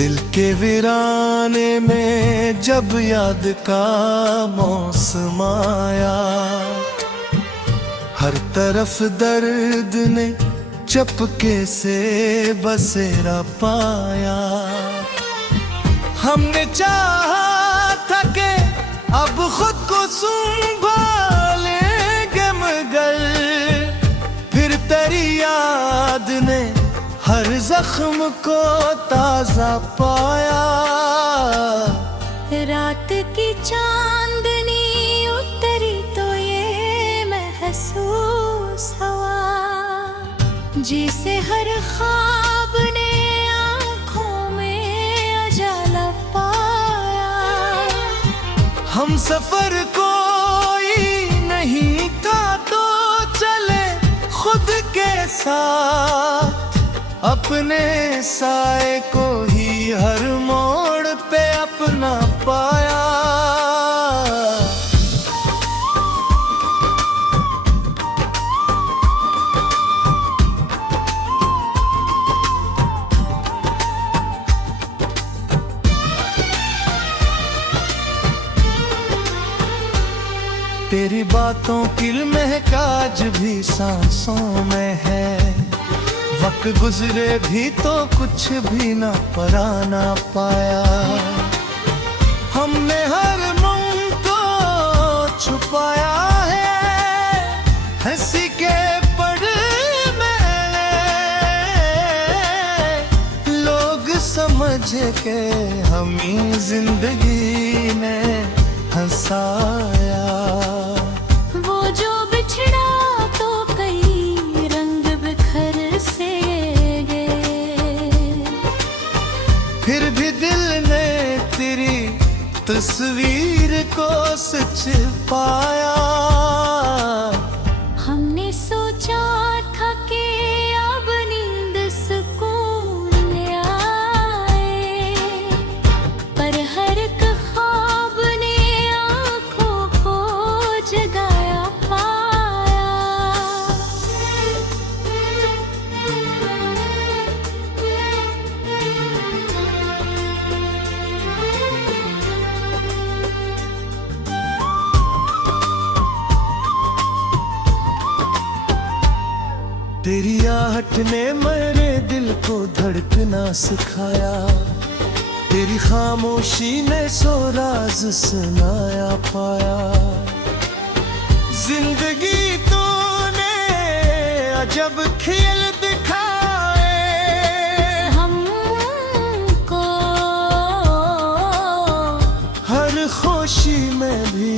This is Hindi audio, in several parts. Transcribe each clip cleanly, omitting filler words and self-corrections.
दिल के वीराने में जब याद का मौसम आया, हर तरफ दर्द ने चपके से बसेरा पाया। हमने चाहा था कि अब खुद को संभालेंगे, मगर फिर तेरी याद ने हर जख्म को ताजा पाया। रात की चांदनी उतरी तो ये महसूस हुआ, जिसे हर ख्वाब ने आँखों में उजाला पाया। हम सफर कोई नहीं था तो चले खुद के साथ, अपने साए को ही हर मोड़ पे अपना पाया। तेरी बातों की महक आज भी सांसों में है, वक्त गुजरे भी तो कुछ भी ना पराना पाया। हमने हर मुंह को छुपाया है, हंसी के पड़ में लोग समझ के हमें जिंदगी ने हंसाया। वो जो बिछड़ा तो कई रंग बिखर से गए, फिर भी दिल ने तेरी तस्वीर को सच पाया। हमने सोचा था कि अब नींद सुकून ले आए, पर हर एक ख्वाब ने आँखों को जगाया पाया। तेरी आहट ने मेरे दिल को धड़कना सिखाया, तेरी खामोशी ने सो राज सुनाया पाया। जिंदगी तूने अजब खेल दिखाए हमको, हर खुशी में भी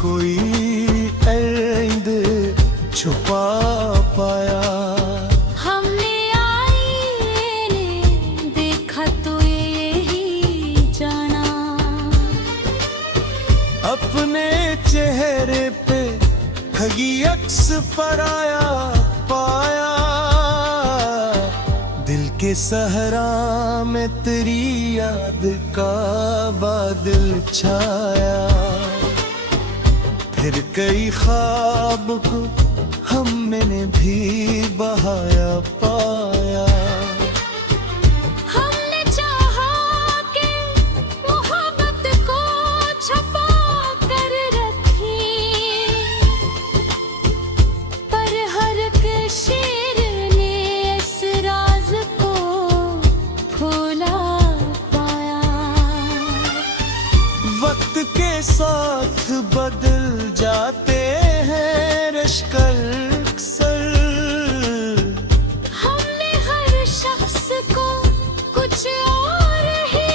कोई ऐद छुपा पाया। हमने आईने देखा तो यही जाना, अपने चेहरे पे ठगी अक्स पराया पाया। दिल के सहरा में तेरी याद का बादल छाया, फिर कई ख्वाब को हमने भी बहाया पाया। हमने चाहा कि मोहब्बत को छुपा कर रखें, पर हर एक शेर ने इस राज को खोला पाया। वक्त के साथ बदल जाते हैं रश्कर अक्सर, हमने हर शख्स को कुछ और ही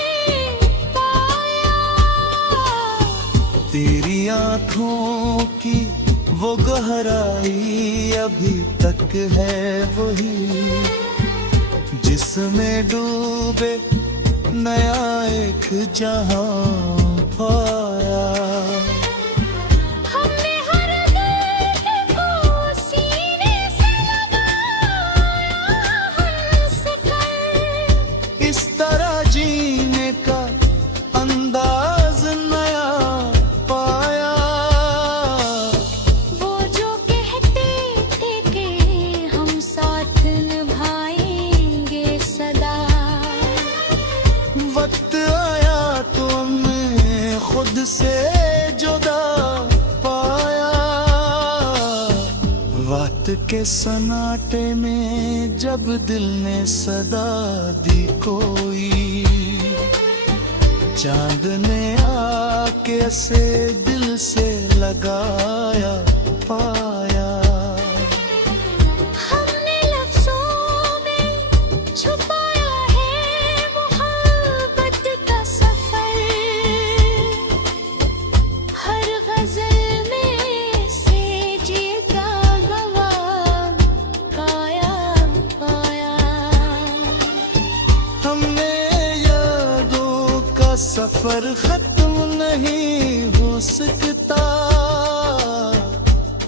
पाया। तेरी आँखों की वो गहराई अभी तक है वही, जिसमें डूबे नया एक जहां पाया। हमने हर दर्द को सीने से लगाया, हंसकर इस तरह जीने का अंदाज नया पाया। वो जो कहते थे कि हम साथ निभाएंगे सदा, से जुदा पाया। रात के सन्नाटे में जब दिल ने सदा दी कोई, चांद ने आके से दिल से लगाया पाया। हमने लफ्जों में छुपाया है मोहब्बत का सफर, हर गजल में से जीता गवा पाया पाया। हमने यादों का सफर खत्म नहीं हो सकता।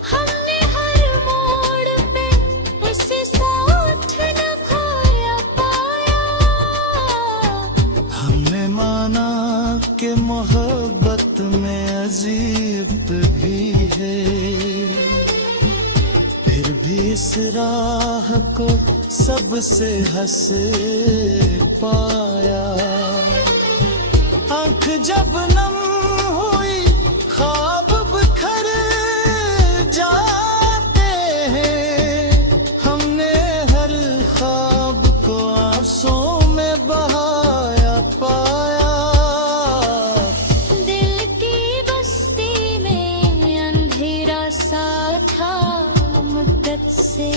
हमने हर मोड़ पे उसे साथ निभाया पाया। हमने माना कि मोहब्बत में अजीब भी है, फिर भी इस राह को सबसे हंसे पाया। आंख जब नम हुई ख्वाब बिखर जाते हैं, हमने हर ख्वाब को आंसुओं में बहाया पाया। दिल की बस्ती में अंधेरा सा था मुद्दत से,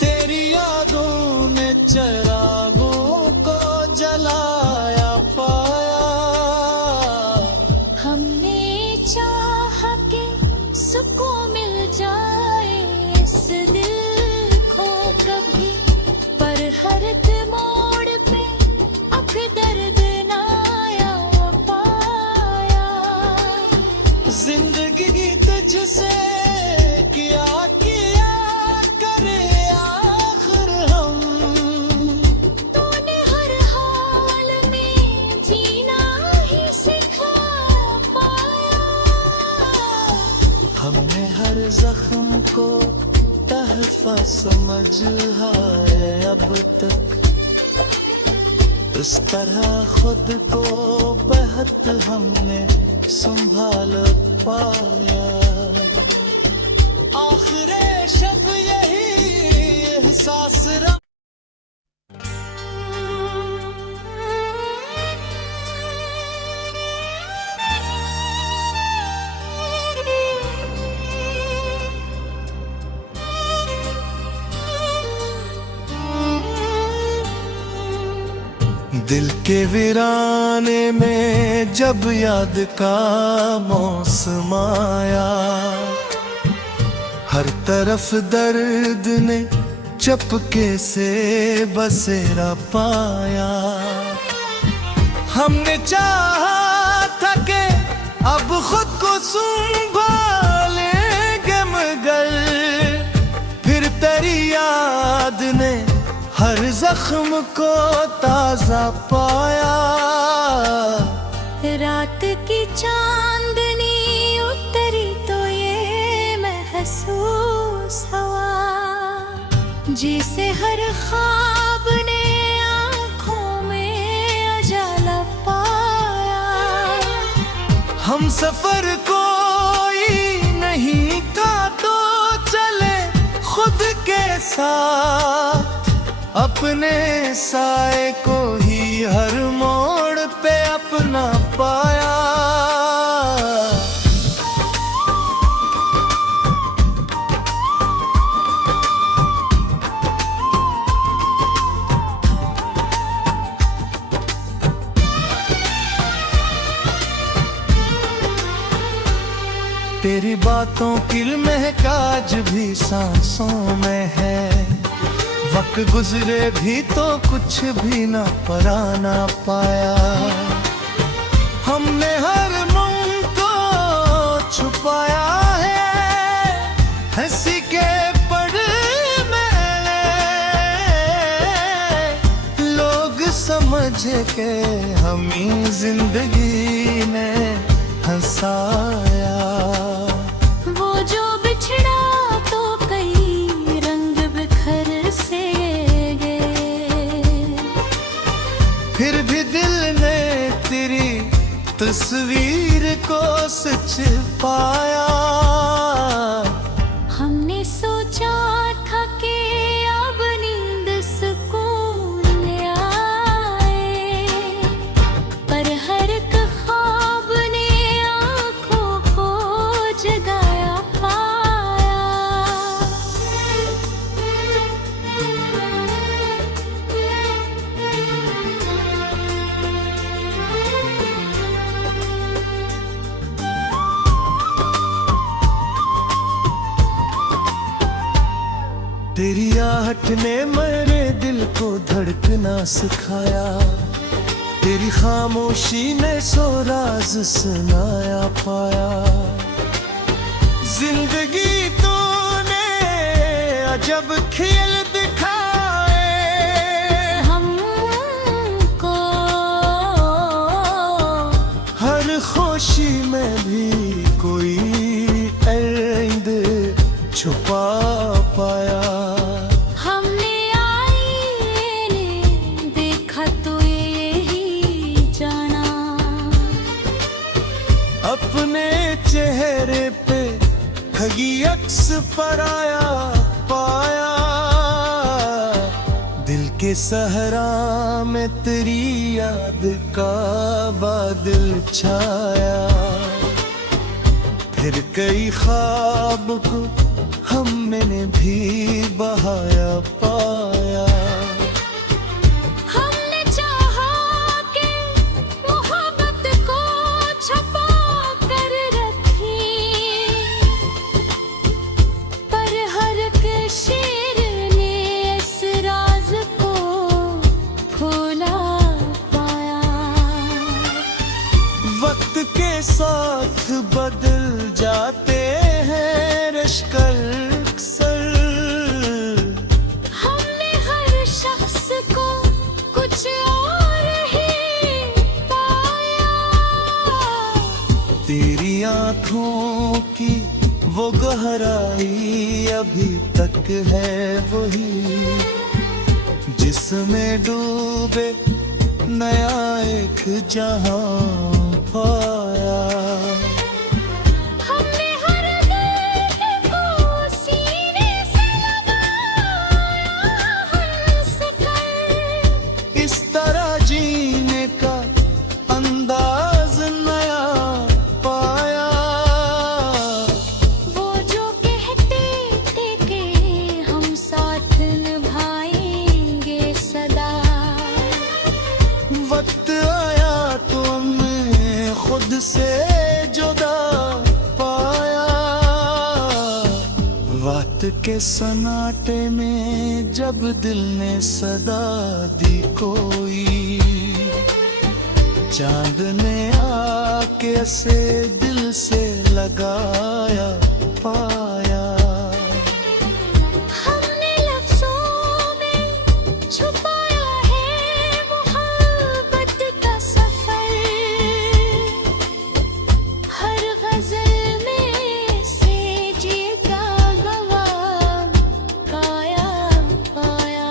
तेरी यादों ने चिरागों को जलाया पाया। हमने चाह के सुकून मिल जाए इस दिल को कभी, पर हर मोड़ पे अब दर्द ना आया पाया। जिंदगी तुझसे किया किया करे आखिर हम, तूने हर हाल में जीना ही सिखा पाया। हमने हर जख्म को तहफा समझा है अब तक, इस तरह खुद को बेहद हमने संभाल पाया। आखिरे शब यही एहसास रहा। दिल के वीराने में जब याद का मौसम आया, हर तरफ दर्द ने चपके से बसेरा पाया। हमने चाहा था कि अब खुद को संभालेंगे, मगर फिर तेरी याद ने हर जख्म को ताजा पाया। रात की चांदनी उतरी तो ये महसूस हुआ, जिसे हर ख्वाब ने आँखों में उजाला पाया। हम सफर कोई नहीं था तो चले खुद के साथ, अपने साए को ही हर मोड़ पे अपना पाया। तेरी बातों की महक आज भी सांसों में है, वक्त गुजरे भी तो कुछ भी ना पराना पाया। हमने हर मुंह को छुपाया है हंसी के पड़ में, लोग समझ के हमी जिंदगी ने हंसाया। वो जो बिछड़ा तो कई रंग बिखर से गए, फिर भी दिल ने तेरी तस्वीर को सच पाया। हमने सोचा था कि अब नींद सुकून ले आए, पर हर एक ख्वाब ने आँखों को जगाया पाया। तेरी आहट ने मेरे दिल को धड़कना सिखाया, तेरी खामोशी ने सो राज सुनाया पाया। जिंदगी तूने अजब खेल दिखाए हमको, हर खुशी में भी कोई ऐद छुपा पाया। हमने आईने देखा तो यही जाना, अपने चेहरे पे ठगी अक्स पराया पाया। दिल के सहरा में तेरी याद का बादल छाया, फिर कई ख्वाब को हमने भी बहाया पाया। हमने चाहा कि मोहब्बत को छुपा कर रखें, पर हर एक शेर ने इस राज को खोला पाया। वक्त के साथ बदल जाते हैं रश्कर अक्सर, हमने हर शख्स को कुछ और ही पाया। तेरी आँखों की वो गहराई अभी तक है वही, जिसमें डूबे नया एक जहां पाया। हमने हर दर्द को सीने से लगाया हंसकर, इस तरह जीने का अंदाज नया पाया। वो जो कहते थे कि हम साथ निभाएंगे सदा, वक्त आया तो मैं खुद से जुदा पाया। बात के सन्नाटे में जब दिल ने सदा दी कोई, चांद ने आके से दिल से लगाया पाया। हमने लफ्ज़ों में छुपाया है मोहब्बत का सफर, हर गज़ल में से जीता गवाह पाया पाया।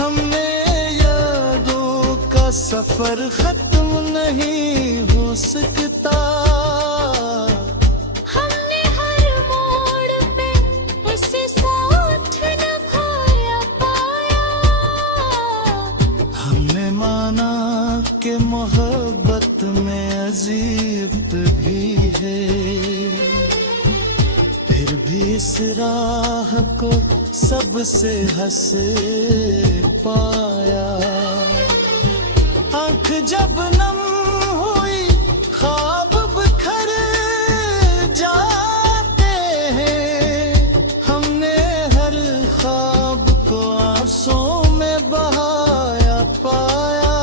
हमने यादों का सफर खत्म नहीं हो सकता, हमने हर मोड़ पे उसे साथ निभाया पाया। हमने माना कि मोहब्बत में अजीब भी है, फिर भी इस राह को सबसे हंसे पाया। आंख जब नम हुई ख्वाब बिखर जाते हैं, हमने हर ख्वाब को आंसुओं में बहाया पाया।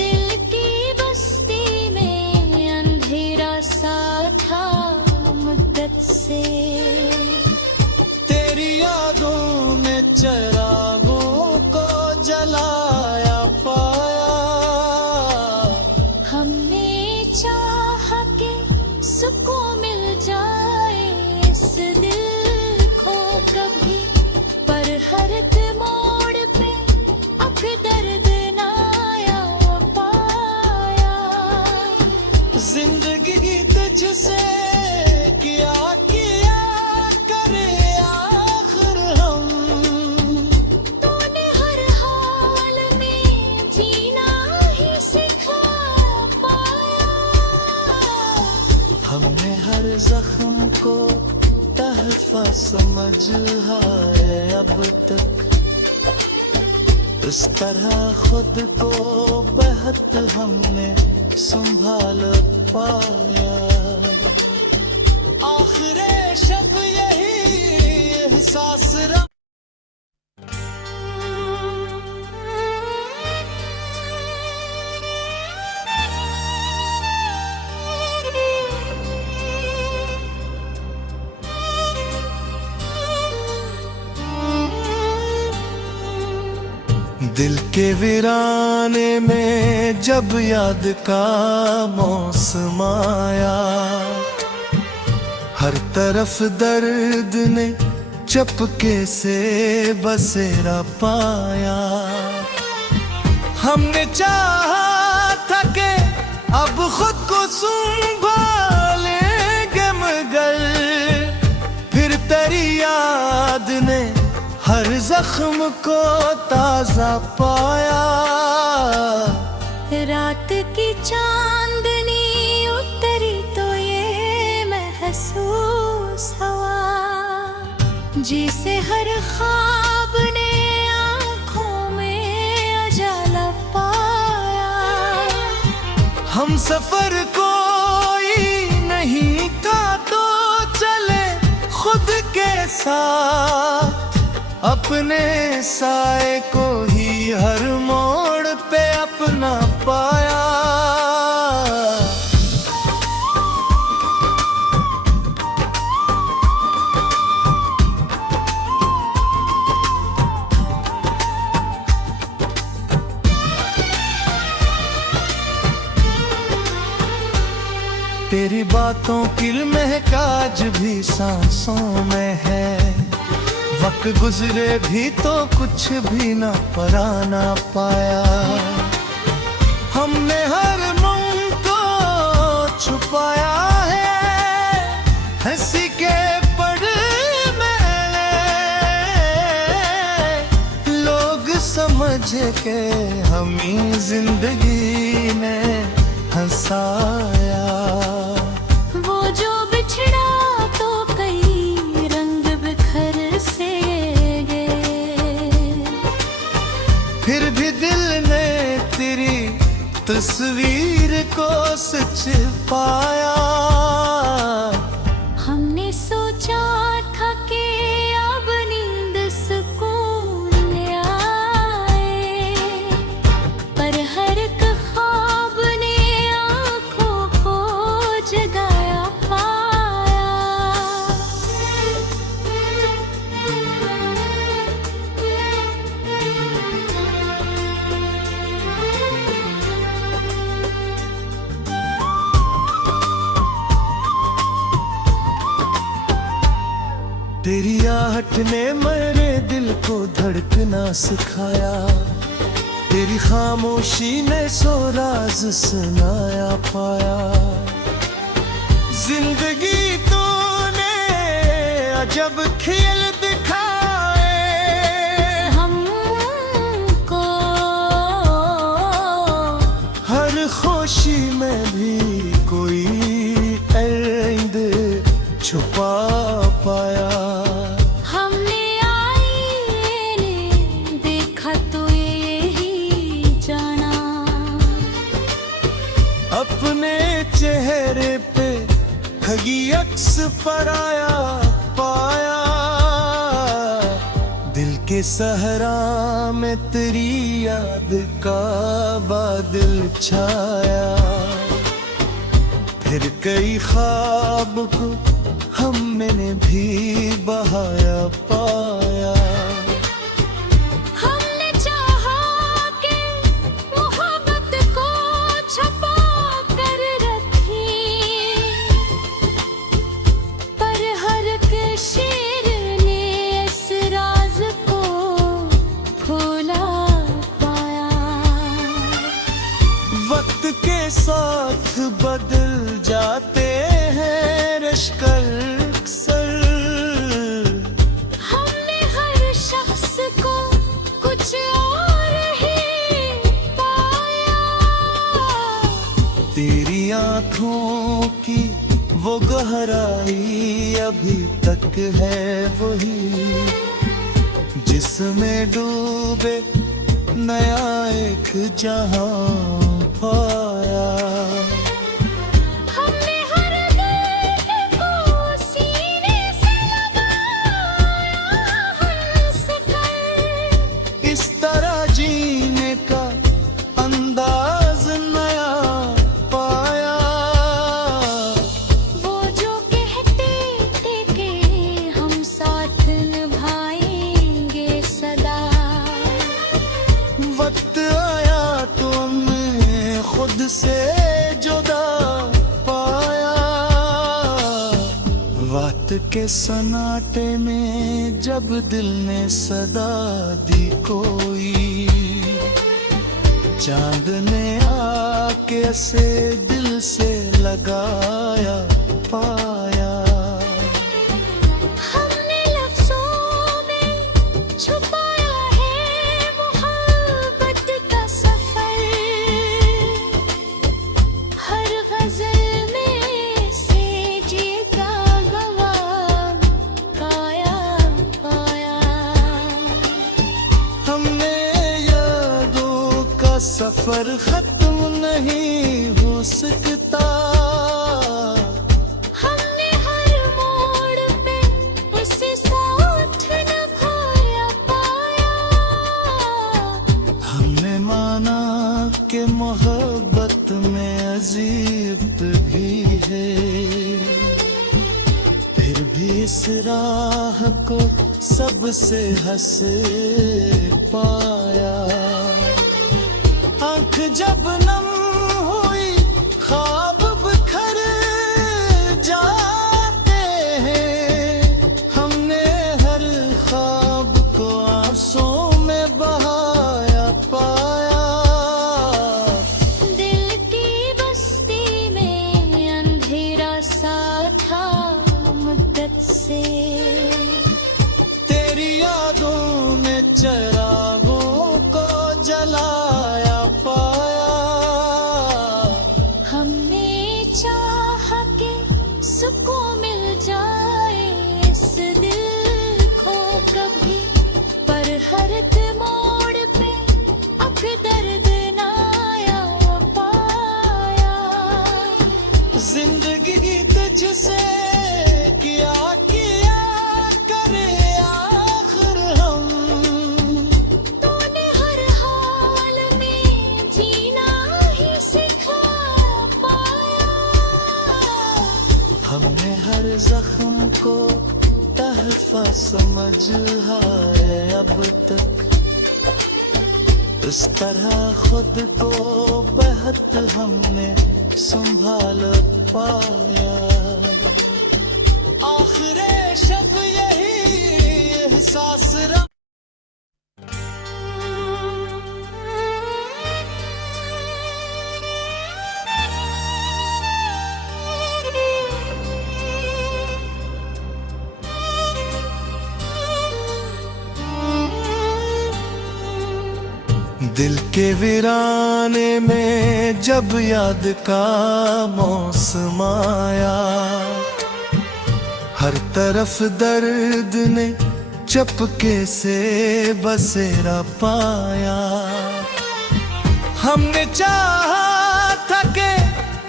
दिल की बस्ती में अंधेरा सा था मुद्दत से, तेरी यादों ने चरागों को जलाया पाया। है अब तक। इस तरह खुद को बेहद हमने संभाल पाया। आखिरे शब यही एहसास रहा। दिल के वीराने में जब याद का मौसम आया, हर तरफ दर्द ने चपके से बसेरा पाया। हमने चाहा था कि अब खुद को संभालेंगे, मगर फिर तेरी याद ने हर जख्म को ताजा पाया। रात की चांदनी उतरी तो ये महसूस हुआ, जिसे हर ख्वाब ने आँखों में उजाला पाया। हम सफर कोई नहीं था तो चले खुद के साथ, अपने साए को ही हर मोड़ पे अपना पाया। तेरी बातों की महक आज भी सांसों में है। वक्त गुजरे भी तो कुछ भी ना पराना पाया। हमने हर मुंह को छुपाया है, हंसी के पड़ मैंने लोग समझ के हमी जिंदगी में हंसाया। वो जो बिछड़ा तो कई रंग बिखर से गए, फिर भी दिल ने तेरी तस्वीर को सच पाया। हमने सोचा था कि अब नींद सुकून ले आए, पर हर एक ख्वाब ने आँखों को जगाया पाया। तेरी आहट ने मेरे दिल को धड़कना सिखाया। तेरी खामोशी ने सो राज सुनाया पाया। जिंदगी तूने अजब खेल दिखाए हमको, हर खुशी में भी कोई ऐंद छुपा पाया। हमने आईने देखा तो यही जाना, अपने चेहरे पे ठगी अक्स पराया पाया। दिल के सहरा में तेरी याद का बादल छाया। फिर कई ख्वाब को हमने भी बहाया पाया। हमने चाहा कि मोहब्बत को छुपा कर रखें, पर हर एक शेर ने इस राज को खोला पाया। वक्त के साथ बदल जाते हैं रश्कर अक्सर। हमने हर शख्स को कुछ और ही पाया। तेरी आँखों की वो गहराई अभी तक है वही, जिसमें डूबे नया एक जहां पाया। हमने हर दर्द को सीने से लगाया हंस कर। इस तरह जीने का अंदाज नया पाया। वो जो कहते थे कि हम साथ निभाएंगे सदा, वक्त आया तो मैं खुद से जुदा पाया। रात के सन्नाटे में जब दिल ने सदा दी कोई, चांद ने आके से दिल से लगाया पाया। हमने लफ्ज़ों में छुपाया है मोहब्बत का सफर। हर गज़ल में से जीता गवाह पाया पाया। हमने यादों का सफर खत्म नहीं हो सकता। हमने हर मोड़ पे उसे साथ निभाया पाया। हमने माना कि मोहब्बत में अजीब भी है, फिर भी इस राह को सबसे हंसे पाया। आंख जब नम हुई ख्वाब बिखर जाते हैं। हमने हर ख्वाब को आंसुओं में बहाया पाया। दिल की बस्ती में अंधेरा सा था मुद्दत से। तेरी यादों ने चिरागों को जलाया पाया। हमने चाहा कि सुकून मिल जाए इस दिल को कभी, पर हर मोड़ पे अब दर्द ना आया पाया। जिंदगी तुझसे किया किया करे आखिर हम। तूने हर हाल में जीना ही सिखा पाया। हमने हर जख्म को तहफा समझा है अब तक। इस तरह खुद को बेहद हमने संभाल पाया। आखिरे शब यही एहसास रहा। दिल के वीराने में जब याद का मौसम आया, हर तरफ दर्द ने चपके से बसेरा पाया। हमने चाहा था कि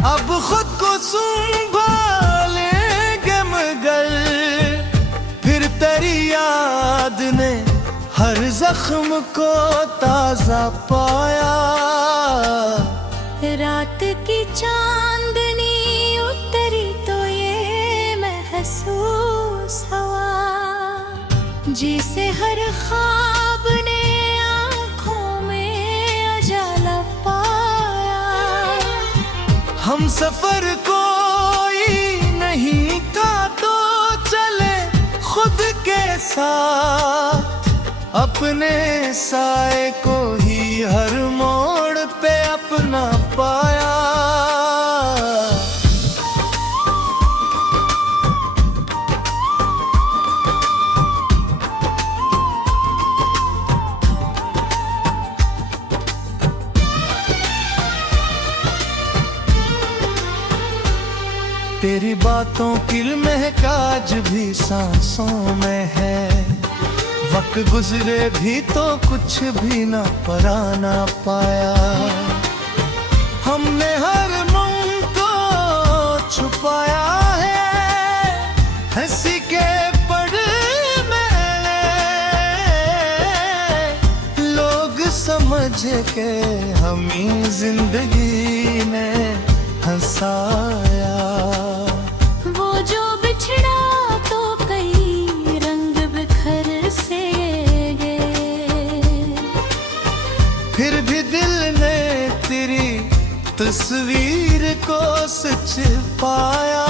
अब खुद को संभालेंगे, मगर फिर तेरी याद ने हर जख्म को ताजा पाया। रात की चांदनी उतरी तो ये महसूस हुआ, जिसे हर ख्वाब ने आँखों में उजाला पाया। हम सफर कोई नहीं था तो चले खुद के साथ, अपने साए को ही हर मोड़ पे अपना पाया। तेरी बातों की महक आज भी सांसों में है, वक्त गुजरे भी तो कुछ भी ना पराना पाया। हमने हर मुंह को छुपाया है हंसी के पड़ में, लोग समझ के हमी जिंदगी ने हंसाया। वो जो बिछड़ा तो कई रंग बिखर से गए, फिर भी दिल ने तेरी तस्वीर को सच पाया।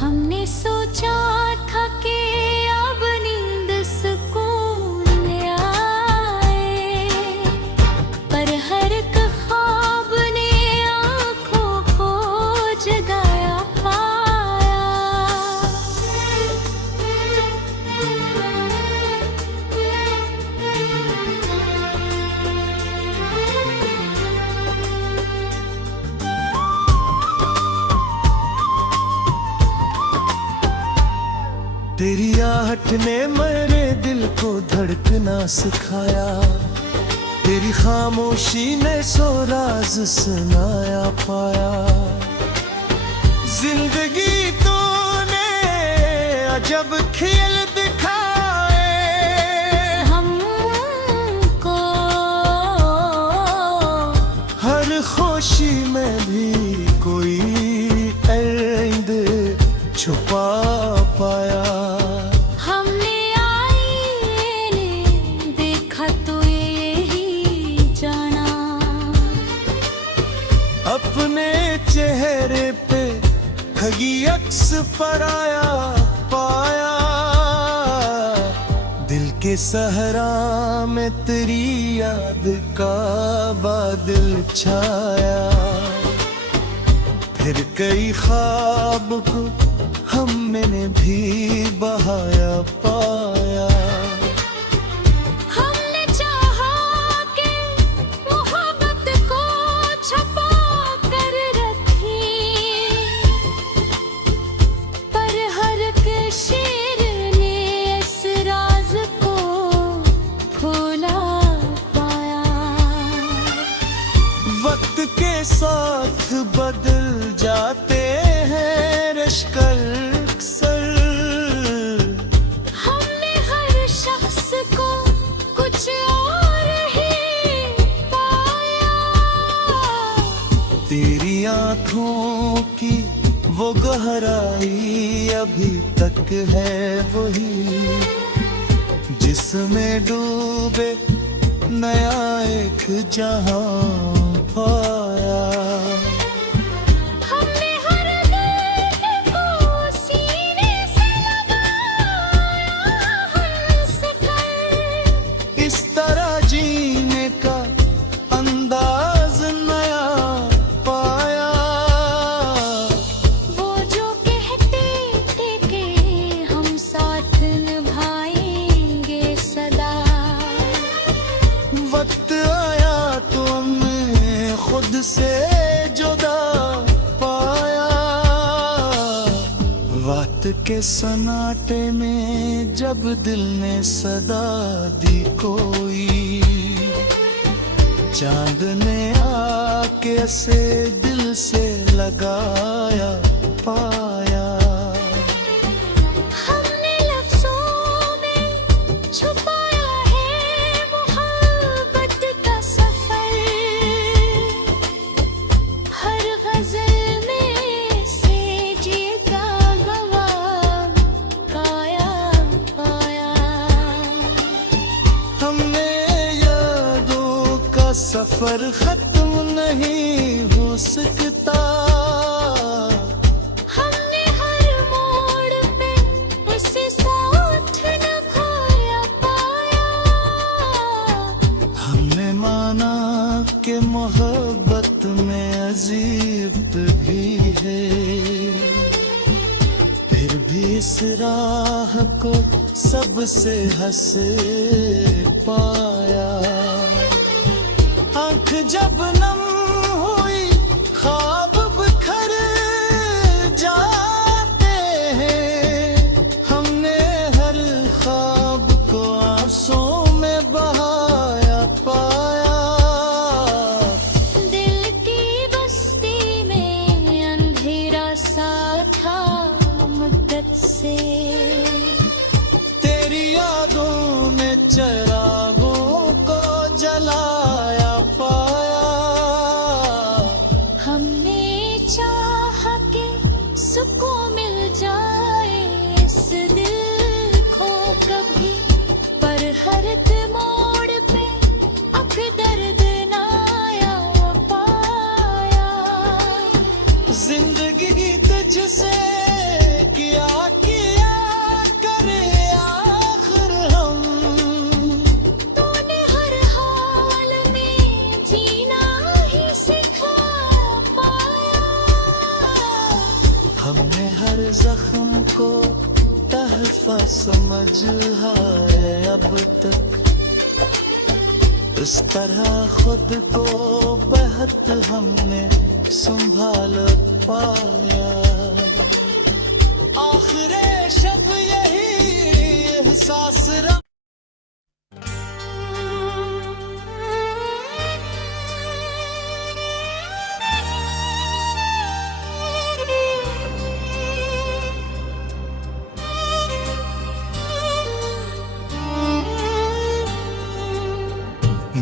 हमने सोचा था कि अब नींद सुकून ले आए, पर हर एक ख्वाब ने आँखों को जगाया पाया। तेरी आहट ने मेरे दिल को धड़कना सिखाया, तेरी खामोशी ने सो राज सुनाया पाया। जिंदगी तूने अजब खेल दिखाए हमको, हर खुशी में भी कोई दर्द छुपा पाया। हमने आईने देखा तो यही जाना, अपने चेहरे पे ठगी अक्स पराया पाया। दिल के सहरा में तेरी याद का बादल छाया, फिर कई ख्वाब को हमने भी बहाया पाया। हमने चाहा कि मोहब्बत को छुपा कर रखें, पर हर एक शेर ने इस राज को खोला पाया। वक्त के साथ बदल जाते हैं रश्कर अक्सर, हमने हर शख्स को कुछ और ही पाया। तेरी आँखों की वो गहराई अभी तक है वही, जिसमें डूबे नया एक जहां पाया। हमने हर दर्द को सीने से लगाया हंसकर, इस तरह जीने का अंदाज नया पाया। वो जो कहते थे कि हम साथ निभाएंगे सदा, वक्त आया तो हमने खुद से जुदा पाया। वक्त के सन्नाटे में जब दिल ने सदा दी कोई, चांद ने आके से दिल से लगाया पाया। हमने लफ्ज़ों में छुपाया है मोहब्बत का सफर, हर गज़ल में से जीता गवाह पाया पाया। हमने यादों का सफर खत्म नहीं हो सकता, हमने हर मोड़ पे उसे साथ निभाया पाया। हमने माना कि मोहब्बत में अजीब भी है, फिर भी इस राह को सबसे हंसे पाया। आंख जब नम हुई ख्वाब बिखर जाते हैं, हमने हर ख्वाब उलझा है अब तक, इस तरह खुद को बेहद हमने संभाल पाया। आखिरे शब यही एहसास रहा।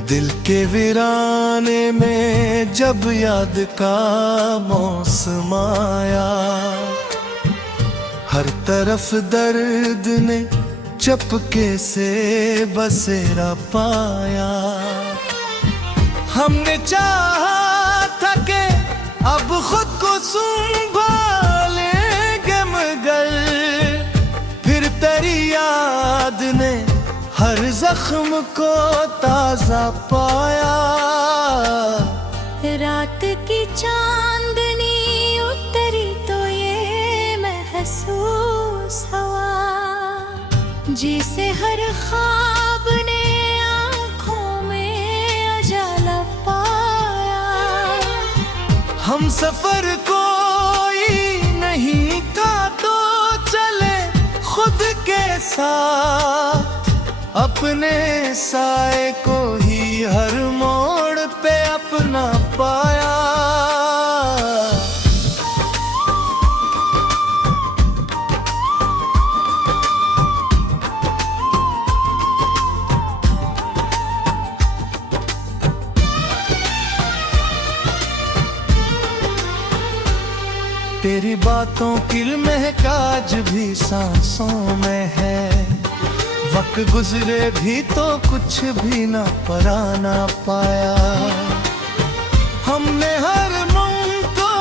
दिल के वीराने में जब याद का मौसम आया, हर तरफ दर्द ने चपके से बसेरा पाया। हमने चाहा था कि अब खुद को संभालेंगे, मगर फिर तेरी याद ने हर जख्म को ताजा पाया। रात की चांदनी उतरी तो ये महसूस हुआ, जिसे हर ख्वाब ने आँखों में उजाला पाया। हम सफर कोई नहीं था तो चले खुद के साथ, अपने साए को ही हर मोड़ पे अपना पाया। तेरी बातों की महक आज भी सांसों में है, वक्त गुजरे भी तो कुछ भी ना पराना पाया। हमने हर मुंह को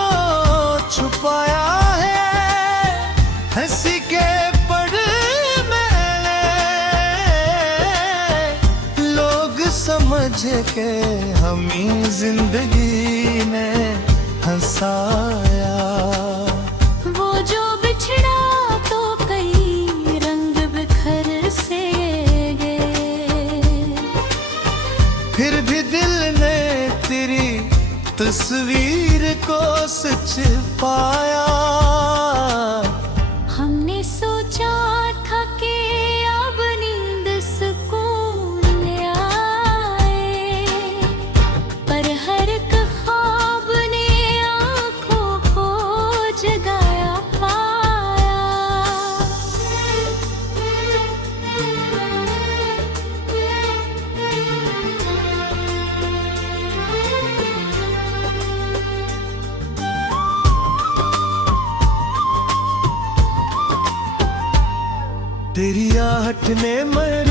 छुपाया है, हंसी के पड़ में लोग समझ के हमी जिंदगी ने हंसाया। वो जो बिछड़ा तो कई रंग बिखर से गए, फिर भी दिल ने तेरी तस्वीर को सच पाया। हमने सोचा था कि अब नींद सुकून ले आए, पर हर एक ख्वाब ने आँखों को जगाया पाया। तेरी आहट ने मेरे